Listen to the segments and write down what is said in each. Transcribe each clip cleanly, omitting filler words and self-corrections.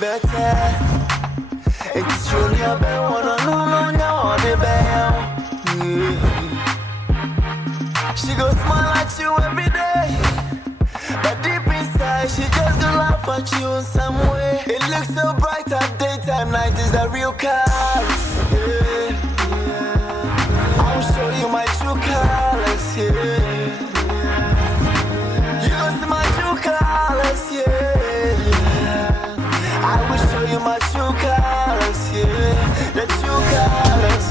better. It's only a she goes smile at you every day, but deep inside she just laugh at you in some way. It looks so bright at daytime, night is a real color. I'll show you my true colors, You go see my true colors, I will show you my true colors, The true colors,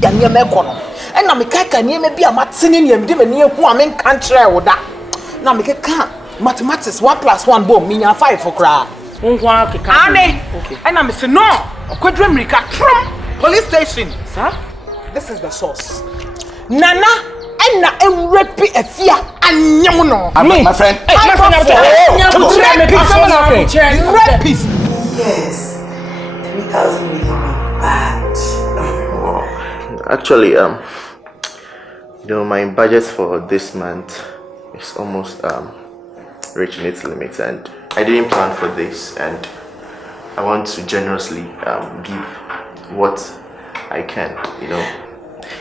Yanya mekono ena mekaka nieme bia matene niam de mani eku a men kan kire wo da na mekaka mathematics 1 + 1 bom minya 5 for kra nko akeka ane ena me se no okwadra america trom police station sir this is the source nana ena ewrepi afia anyem no my friend yes 3,000 million bad. Actually, my budget for this month is almost reaching its limit, and I didn't plan for this, and I want to generously give what I can.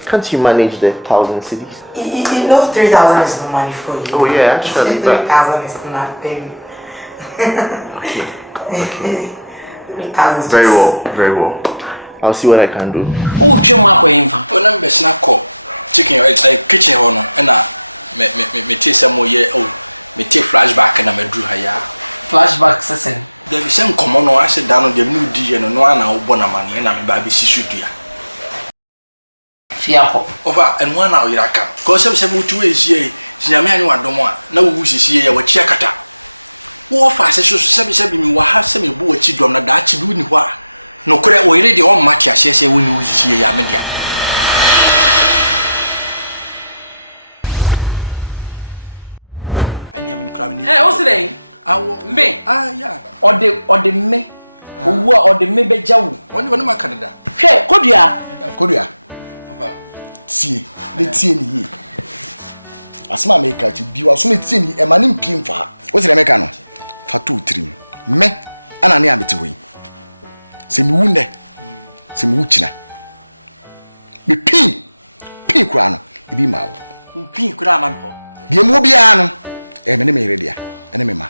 Can't you manage the 1,000 cities? 3,000 is no money for you. Oh yeah, actually, 3,000 is nothing. Okay. 3,000. Very well. I'll see what I can do. Oh, chuma kwa imfa. Ona mbeshina ko chicken kitchen ho no na me tie samo ye me tie flashback na medru ha ya. Flashback sesen. There be some common no ase da no dem no di ye no na wo na mane na me ba be sisu dua. Fia ho. Over and one na oyira kam. Ko se mutu ehie nyame anye wadomo a na wo sisi ye wa chia kata. Wo fa se so mi wa ha se me bu wa chi dom na da chi bi ni ho a. No kure oyire de on match ahye woni wo sisi ya media. Ani am ni kra ni. What's the name? Awo me. Yeah. Ode me. Owo ode me beja wo. Woni ma Canada. Hwe Kodua. Papa. Tie, le tie ni yi. Asma America ti biwa so me tie ni e ma ni mpiem fa. Wo se America no. Fa to trim. Me ana ne abeti hoyi. Se mi wunde. Se mi wuchina. Me pin kura no e bi ma wo. Pin kura ma mpo. Die mo bia no. E me ne me redia. Ene me ma.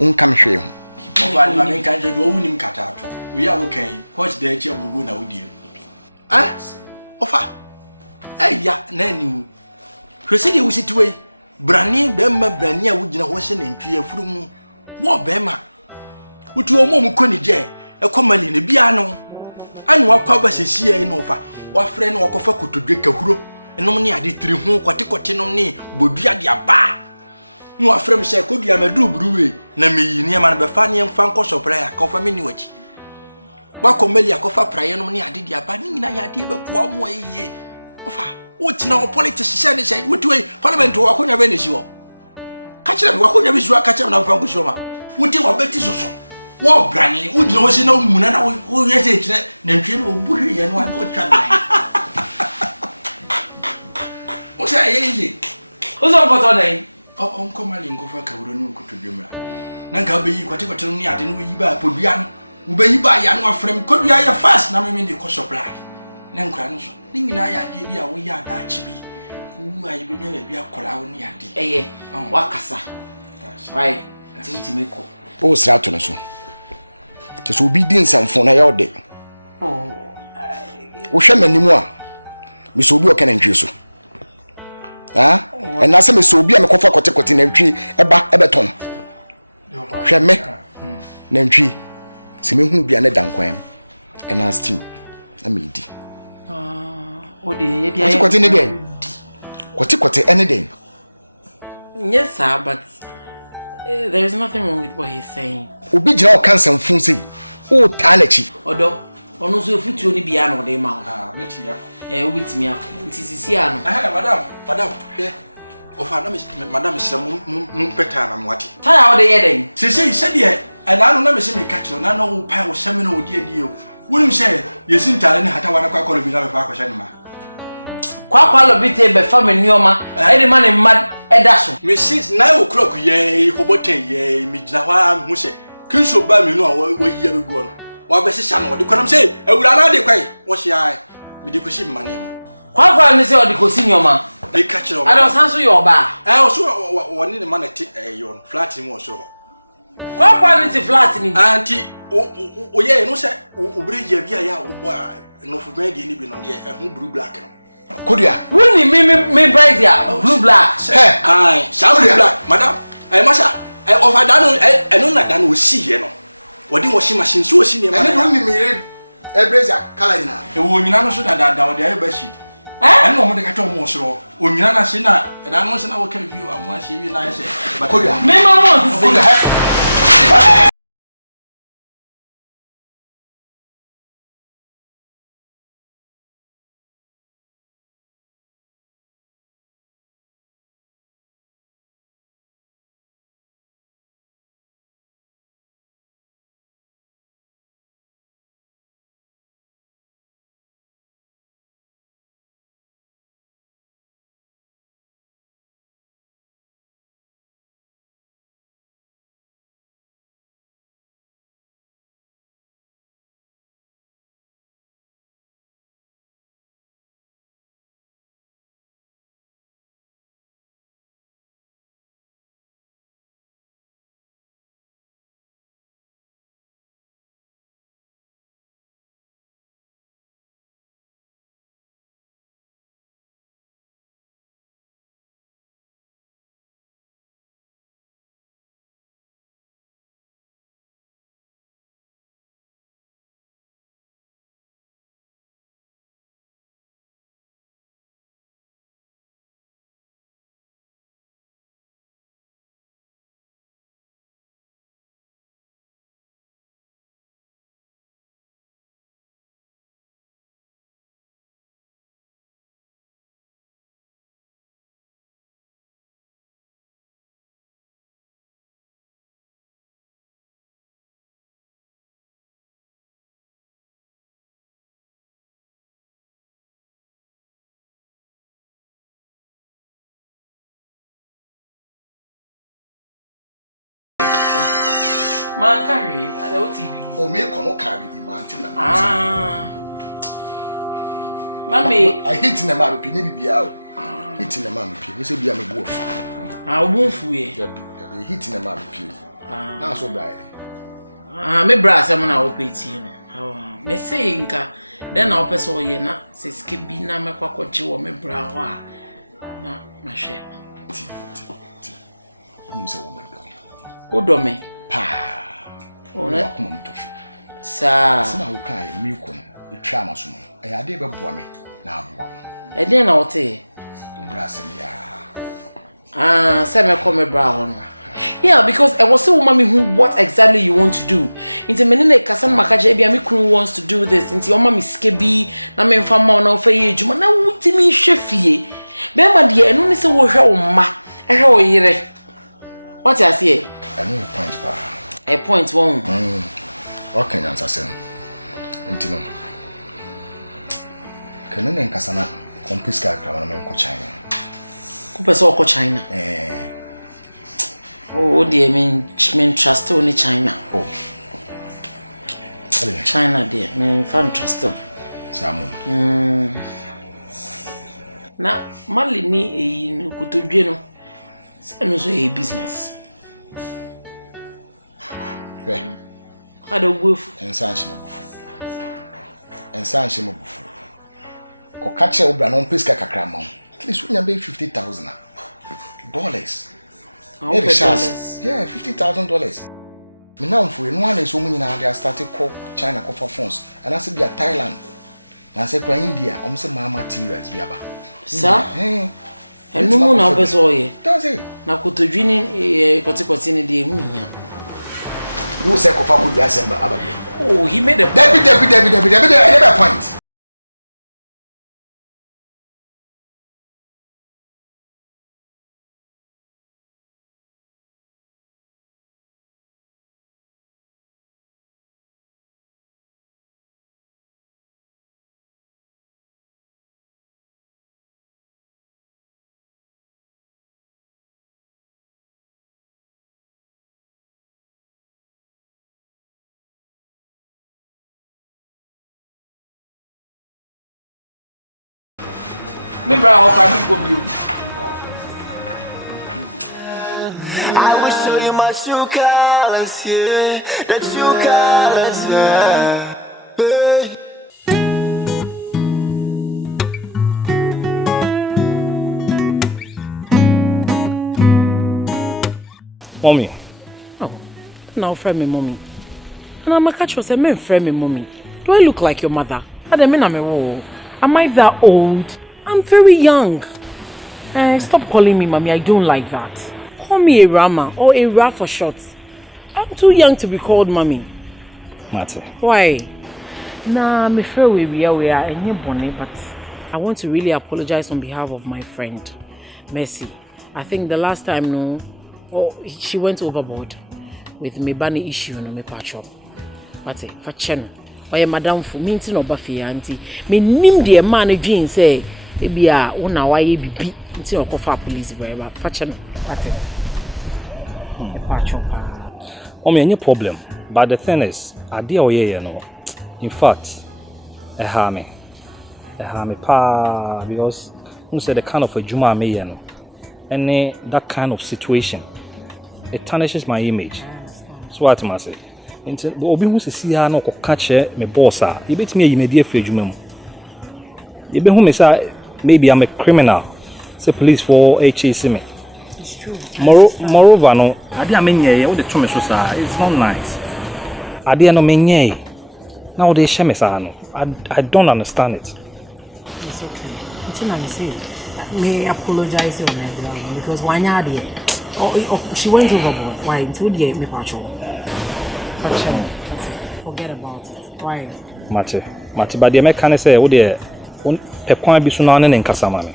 Unka me hwe ho. Ofa ni ma me kan je do wu nim kata to. We ya wo kan coach da echi abubu na wudie. Ah? Ofa. Ya na niwu. Hwese de wo situwe. Brani bemma brani a wugina wo hye nantwi afuru mu. Wo bemma. Utu omo mu koni je. Ekomali ne bia no. Anu akwa ba hyehyie no ofa. Wa frɛ no wakofa kotodwe kahuro. Enom ne ade tiri ho kote no ne bodua de aba. No afrɛ me sɛ kodua madu buruwe na meyi ne ma no befa ne mfa nkɔsɔ prayer akɔfa me ni wachi. Wa komali akɔfa prayer no ne ade de aba ne nyina ya ade beboa mo ayie. Ofa, wo tina o politics hye ne sɛ wotuwe parliament wo akonya be ne hyi wo. Ka kyerɛ me wakonya be hyi wo ka kyerɛ me na mfa nkɔsɔ ma. Wote wa beti soso. Wo brani wo dina wo hye na mu na wo yese kyerɛ na ntwe no obu hwe ye no a wo twa na. Wo sɛ ayeye. Wo so nkoto dan. Onko mali ngofa ka wuro no kotodwemra. Na nka be yi kwate no ne ade no yi ba podua no. Wo be yi ba ya no afrem kodua ya fast na me de ko supply. Na nkra no so. Ni nyina ya ade bi a wo ya da achi bi. Wu ayi be nya bi akola wo ne ade. Wakasa. Why? Tinti ko. O sra to no so. Te so obi din samfo na ya ode. Wo hwe manimu a. Me so obi o kana ntwe so. And na se me so obi a me kofa kote na ntwi eba ebeton. Hwe me. Na ntwi. Se me hunu bia ne dankwam. E na stew. Na me di. Ode ye dia. Kote ne bia. Kote any day. Yes sir, but there's nothing wrong with what he's saying. Obi jira o kansan fun sei. O ta na chi. Odo, ono so futuo ni bia na ode ma. Beti ya. Obitimi a. Ntisisi ano. Madam. Ofa na madam sira mu peta na mwati. Taya ode ye den. Se de ana no na me se me catch na no wo pa wo hyame no odi adi o. Wonim se yesi ntare ne hata wana kwa kolo bi na me fa akɔhye ne ma. Kwa lo bite be fa me nioma. Ede ma ne mad Edaso. Me 6 9 o'clock ye ko boten ye me gina hwa hu hye. Kinso ba me no a wo yiya be go no. Wa be hye no de konam say awura na de kwai wo hye ai. Me di koshi mane ma. Kwa ni say o di kosi nyoma. Me ka kire o. Ada osan so yo ba. So woni ne man te yo flat mu o so. Kwa ni ti flat ni. Anti o ye no say o bre ya bia ya wo bo no fu gbe de ni bi no de hu blue black no. Kodia. Woni me price ya blue black. Ai, sha blue black, madam. Masha, over dano no na dano o si ye no. Wodi washing machine so o si ne ma. Ene don ni me ebreza kala nyina. Wo nyina no so da o de ba shi. Ene no mo de ka to mo so. O nyina na shi na da no so na wo ka bi o amu a shi bi na ye se. Kodia. Me mama si. Man carry, ada o TV. O me kono carry di man tin na. Mami, I hate na ma pe ni bibia o. Hate na ma pe. Ni se bia me bo ofu. Obunfu ye. I hate na ma pe. Na so bra ye. Me bra asem na wo peti no. Me say nka den na wo pese o ye na se ske bi na me kwakwaje wo me bra ho a na hwe. Ti. Se wo me do. O do me. Pa. Ona ko mo tofu. Sa. Se na wo kai mi ko no. Etwa amaso no. E ade be boa me na aboa. E den na wo te. Bra se ya. Say me come bra ho no. Yeah, because I was so mommy who what exactly you want to do. Into menene kasan makaje bia me crew wants to do this. Into your mommy skebi na me mfa ma na ofa ye djuma na wutimi hwefie. Be ma de enu ni se wo hwe wo ma. Ehwe wo yire. What you say? I know a point ba. A point one. Okay, answer sen. Intino. Kanene nkasana kompiska akra na me ko China. Ku pese o ko China. Oh, dear, mean trust only China. Oh. China, dear, mean fan trust. Samu. Na mali ni no kutodwe no. Se no so e business. Okay. Ada wofu. Ensanshi mo bufu. Ko kache obra no mpeska kakra ma. At least we be $50,000. Yeah, $50,000. Me now for no one so many now they are started call China call for phones. And I said be Thailand. And I said for India, almost mama materials be aba. Sir? And no one of us all ye. Does it? Na kutodwini kotikotini de emu hia. Who said kofa ku dia semba ababe? Oh, he made a Debbie point. Me bra off I go you. I will show you my true colors, yeah. The true colors, yeah. Hey. Mommy. Oh, now friend me, mommy. And I'm a catch for some men, friend me, mommy. Do I look like your mother? I don't mean I'm a wall. Am I that old? I'm very young. Stop calling me, mommy. I don't like that. Call me a Rama or a Ra for short. I'm too young to be called mommy. Matter. Why? Nah, I'm afraid we are and you're bonny, but I want to really apologize on behalf of my friend, Mercy. I think the last time, she went overboard with me bunny issue no me patch up. But for chen, why madam for minting or buffy auntie, me nim the man a dream say, maybe a one hour be until coffee police wherever. For chen, what patch up. Mommy, any problem. But the thing is, I dear you know. In fact, a harm pa because who said the kind of a Juma me you know. And that kind of situation, it tarnishes my image. So what I say. Into obi who see her no catch me boss you bet me immediate for Juma. You be who me say maybe I'm a criminal. Say police for chase me. It's true. Moreover, no, I didn't mean all the truth so it's not nice. I didn't mean now they shame me I don't understand it. It's okay. Until I say, may apologize on her ground because why not there? She went overboard. Why? Until the me patch up. Forget about it. Why? Mate, but the mechanic say, oh dear, a point be soon and Casamami.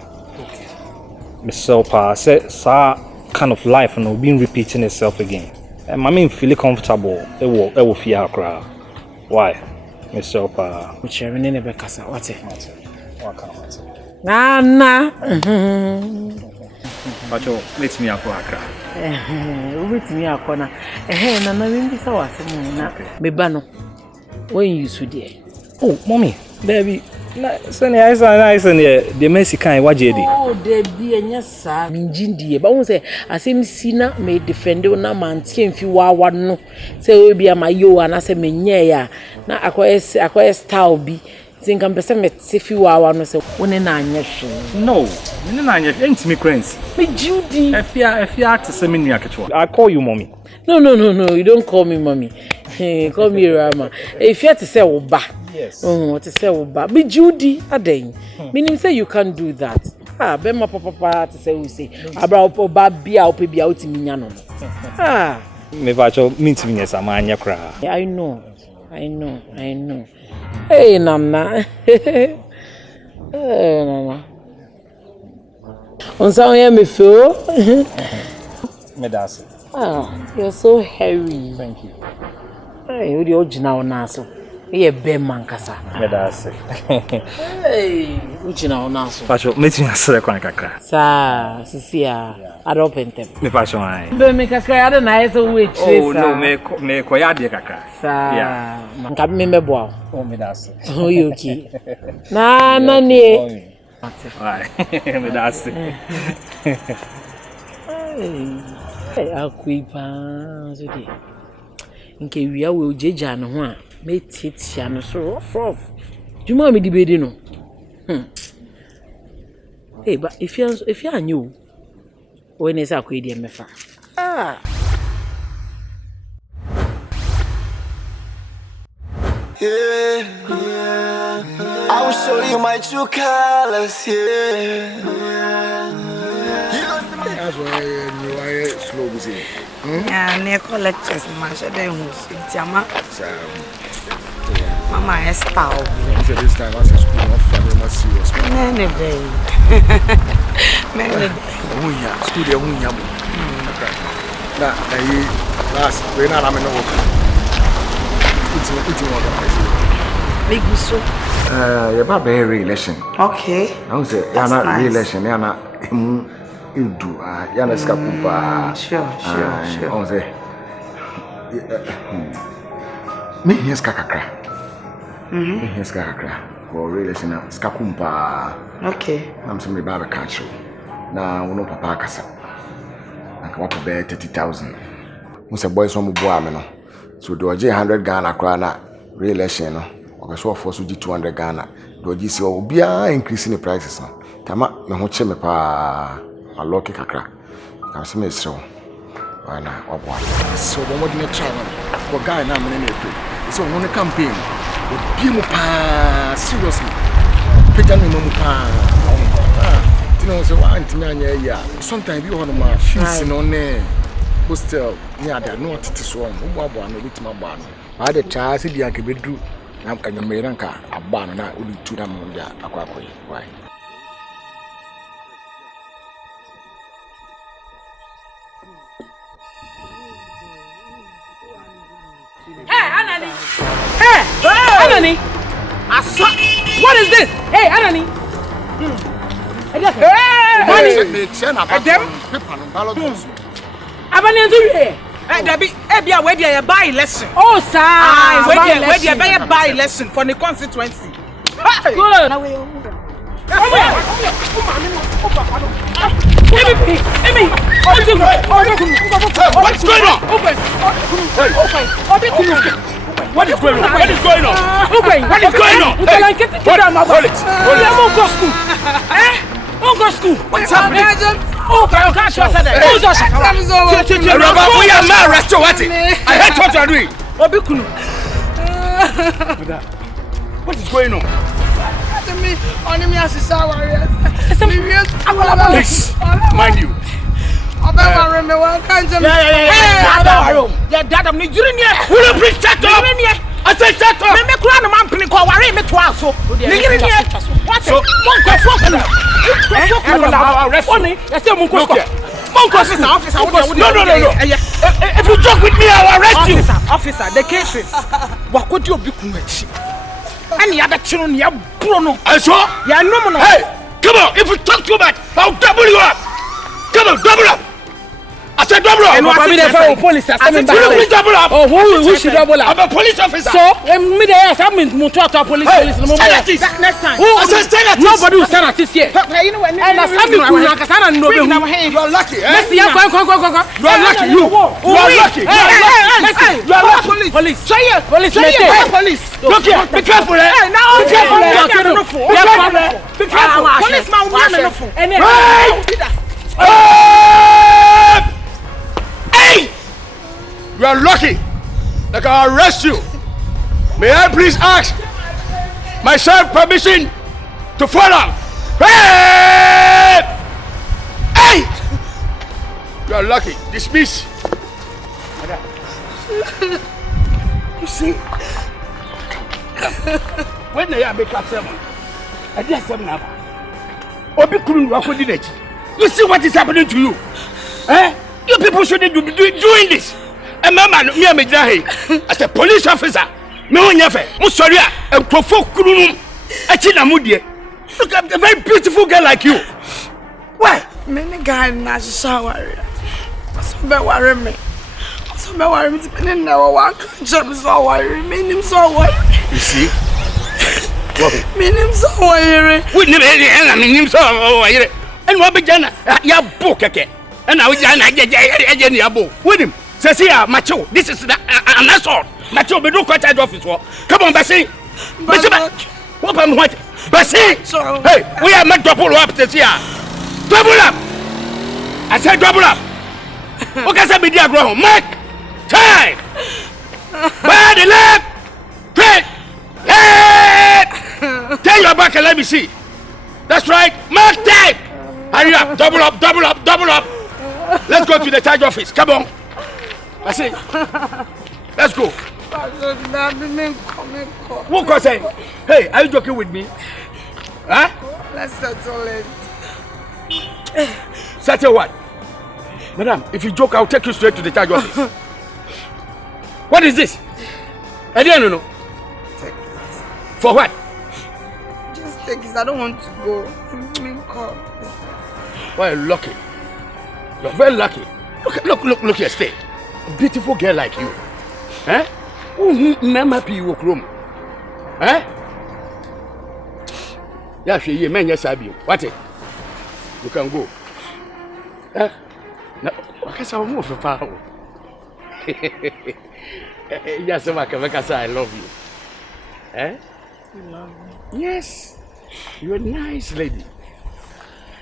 So, say, kind of life and being repeating itself again. And my mean, feel comfortable, it will fear her crowd. Why? Mr. Opa, which I never casa. What's it? Nah. But you let me up. Let me up. Nana, we saw us. Me bano. When you should dear. Oh, mommy, baby. Send eyes and the Mexican wajedi. Oh, there be a yes, Minjindi. But won't say, I say, Sina may defend you, no man, if you are one no. Say, we be a mayo and I say, Menya. Now, acquire style be. Think I'm percent if you are one, so when an anya. No, ain't me cranes. Me Judy. If you act a seminar, I call you mommy. No, you don't call me mommy. Call me Rama. If you have to say Oba. Yes. What to say Oba? Be Judy, Adain. Meaning say you can't do that. Ben my papa to say we say about Oba be out be out in Miano. Me vacho meeting yes amanya kra. I know. Hey Nana. Nana. On some hear me feel. Me that's it. You're so hairy. Thank you. Hey, you the original naso. You be man kasa. Me that's it. Hey, original naso. Vacho meeting us kwan kakra. Sa, sisia. I don't pentem. Me vacho ai. Be me kakra ada na eso we trace. Oh no, me ko ya de kakra. Sa. Yeah. Nka me meboa. Oh me that's it. Oh you okay. Na ni. Ai. Me that's it. Hey, akuipa so dey. Nke wia we ojeja no ho a me titia no so rough. Juma me di bedi no. Hey, but if you are new, when is akwe di mefa? Yeah. I will show you my true colors, yeah. That's why you are slow busy. Yeah, Nico lectures, Masha, then who's Mama, I style. This time I said school, not family, not serious. Many days. Many days. School, they're who you now, last, we're not having no work. It's one. Big so. You're about re-election. Okay. I would say, you're not re-election, you're not. You do, you're not scapupa. Sure. I would say, me here's Kakakra. Me here's Kakakra. for relation na skakumpa. Okay. I'm some baba catch you. Now no papa kasa. I come up to 30,000. Must boys from boy me no. So do 100 Ghana krana relation no. Okay, so for 200 Ghana. Do ji see obi increasing the prices no. Tama me ho che me pa a lucky kakra. I'm some so. Why na obo. So when we dey try one. For guy na me na pay. So one campaign. Obi mu pa seriously. Peja me mu pa. You know, so I sometimes you want my fees on there. Hostel, yeah, they're not to swim. No bit my barn. I had a child, the Yankee bedroom. I'm kind of made a barn and I would do them on their aquaquay. Why? Hey, Anani! Hey, Anani! What is this? Hey, Anani! Hey, where do you buy lesson? Oh, sir. Where do you buy lesson for the constituency? Good. What's going on? What is going on? What is going on? What is going on? Go school. What's happening? Oh, gosh, what's that? We are mad restaurant. I hate what you're doing. What is going on? Please, mind you. Will you please shut up? I said shut up. Let me cry the man pinning call worry me twice. So what's so no. If you joke with me, I'll arrest you. Officer, the cases. What could you be doing? Any other children, you Bruno. I saw. Yeah, no. Hey, come on. If you talk too much, I'll double you up. Come on, double up. I said double up. And what the police are coming back. You double up. Oh, who should double up? I'm a police officer. So, me there, I mean, Mutuata police. Next time. Who? Nobody will stand at this here. And as I'm going to know, you're lucky. Let's see. Go. You're lucky. You are lucky. You are lucky. Police. Police. Look here. Be careful. Now, be careful. Be careful. Policeman, hey! You are lucky. Like I'll arrest you. May I please ask myself permission to follow? Hey! Hey! You are lucky. Dismiss. You see? When they are making I just said now. You see what is happening to you? Eh? You people shouldn't be doing this. And mama, me as a police officer, I'm sorry, and look at a very beautiful girl like you. Why? Many guys not shower. So bad worry me. So bad worry me. Depending on what job is so worry. Meaning so worry. You see? Meaning so worry. We never mean so worry. And what began ya book again. And now I with him. Says here, macho. This is an assault. Macho, we don't quite office. Come on, Bessie. What am I? Bessie. Hey, we are meant to pull up this year. Double up. I said double up. What can I be there, grow? Mark. Time. By the left. Quick. Left. Turn your back and let me see. That's right. Mark time. Hurry up. Double up. Let's go to the charge office. Come on. I say. Let's go. Who can say? Hey, are you joking with me? Huh? Let's settle it. Settle what? Madam, if you joke, I'll take you straight to the charge office. What is this? I didn't know. For what? Just take this. I don't want to go. Well, you're lucky. You're very lucky. Look your state. A beautiful girl like you. Eh? Eh? Yeah, she man, yes, I be. What it? You can go. No, because I move for power. Yes, I love you. Eh? You love me. Yes. You're a nice lady.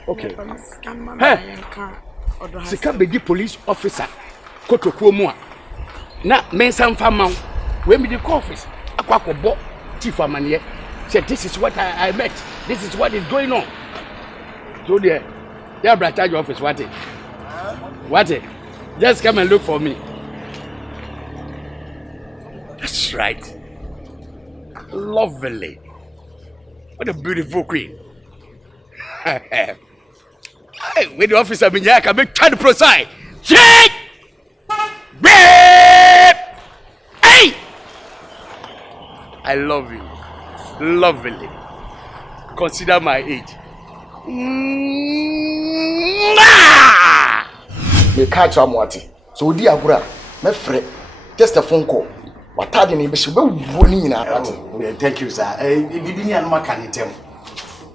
Okay. Hey. Sika be the police officer. Kotokuo mu a. Na mensan fa ma we me the office. Akwa bo chief amane. Said this is what I met. This is what is going on. So there. Yeah, brother, charge office what it? What it? Just come and look for me. That's right. Lovely. What a beautiful queen. Hey, with the officer, I can make try to proceed. Shake! Hey! I love you. Lovely. Consider my age. Me catch am what. So di agura, me frɛ. Just a phone call. What are the names? We running in our Thank you, sir. Bibi ni anuma kan item.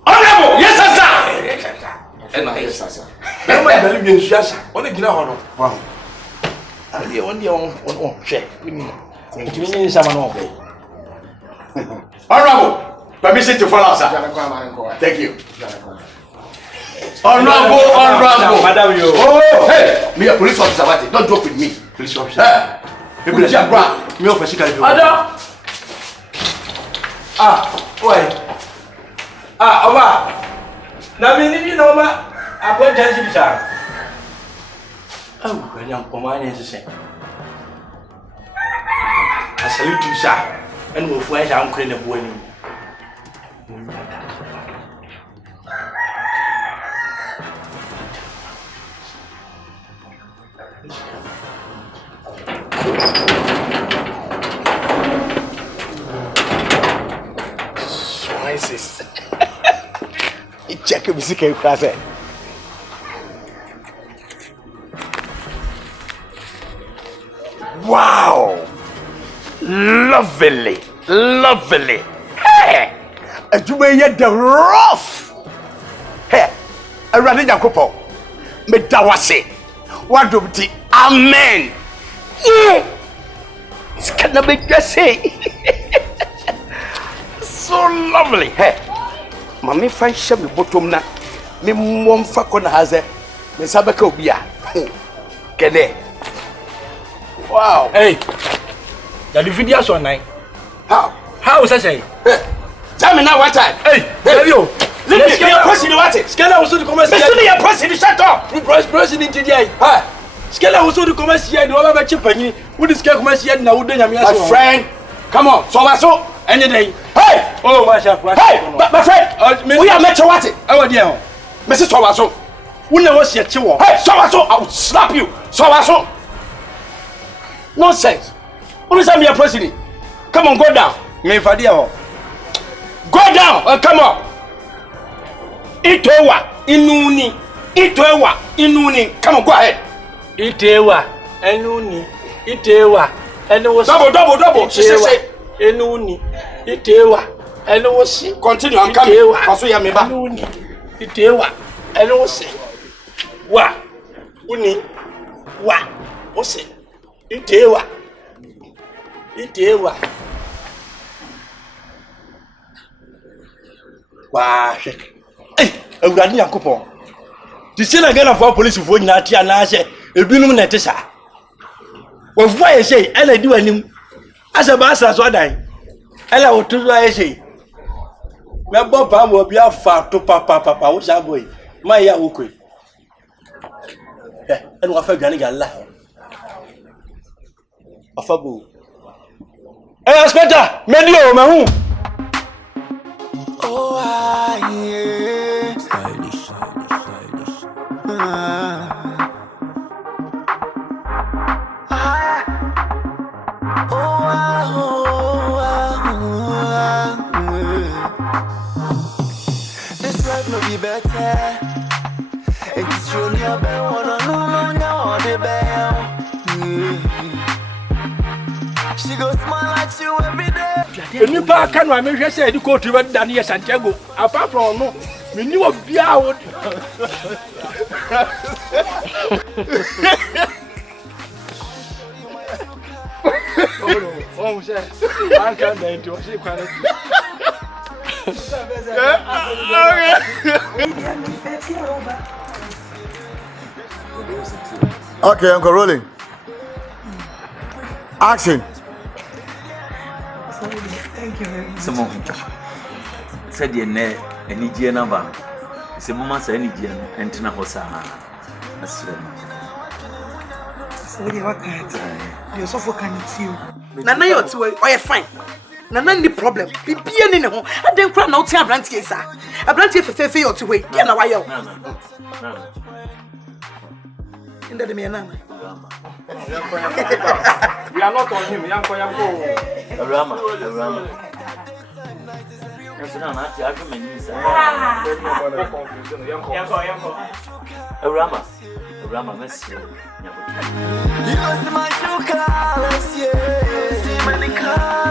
Honorable, yes, sir. Yes, sir. Na ma believe me nsu asa. Ona gina ho no. Wow. Ali on hwe. Ntimi ni nsama no obe. Honorable, permission to follow, sir. Thank you. Honorable. Madam yo. Oh, hey, me a police officer, what? Don't joke with me. Police officer. Me officer kan. Ada. Why? Oba. Na me ni no ma acquaintance bi sa. Kanyam komane sese. Asalitu sa. Enu ofu aja ankure na bo ani. check music in class. Wow! Lovely! Lovely! Hey! You may yet the rough! Hey! I ran in your couple. Me dawase. What do the amen? Yeah! It's gonna be just say. So lovely! Hey! Mami find shame me bottom na. Me mom fa kona haze. Me sabeka obia. Kede. Wow. Hey. The videos online. How is that say? Hey. Tell me now what time. Hey. Hey yo. Let's get your president what it. Scanner also the commerce. Listen your president shut up. The president today. Ha. Scanner also the commerce here. No ba chipani. Who this commerce here na wodo nyame aso. My friend. Come on. So any day. Hey. Oh my chef. Hey. My friend. We are met what it. How are you? Mrs. So. Who know what's your chiwo? Hey, so I will slap you. So. Nonsense. Who is your president? Come on, go down. Me fadia ho. Go down. Come on. Itowa inuni. Itowa inuni. Come on, go ahead. Itewa enuni. Itewa eno double. Say. Enuni. Itewa eno wosi. Continue. I'm coming. Paso ya meba. Enuni. Itewa eno wosi. Wa. Uni. Wa. Wosi. Itewa. Wa. Eh, awurade yakopon. Ti se na Ghana for police fo nyina tia na ahye. Ebinum na te sa. Wo fu aye sei, ela di wanim. Asa ba asa so dan. Ela wo tu so aye sei. Me bo ba mo bi afa to papa wo sha boy. Ma ya wo koi. Eh, enu afa gani ga la. Afabu. Hey, Inspector, medio mahu. Oh, yeah. Stylish. This life no be better. It's only a better no the better. She goes smile at you every day. Eni pa aka no amehwe say di court we da ne Santiago. Apart from no, me ni obia wo. Oh, say. I can't be into she quality. Okay, Uncle rolling. Action. Thank you very much. Some said you ne any G number. It's a moment say any G and Tina Hosa. So you work hard. You're so focused you. Nana you to or you fine. Nana any problem. Be any no. I don't cry now to a branch case. A branch if you to wait. You know why you. In the name We are not on him. Yanko. Rama. That's not actually argument. Rama, miss you. You my two cars, yeah. See my car.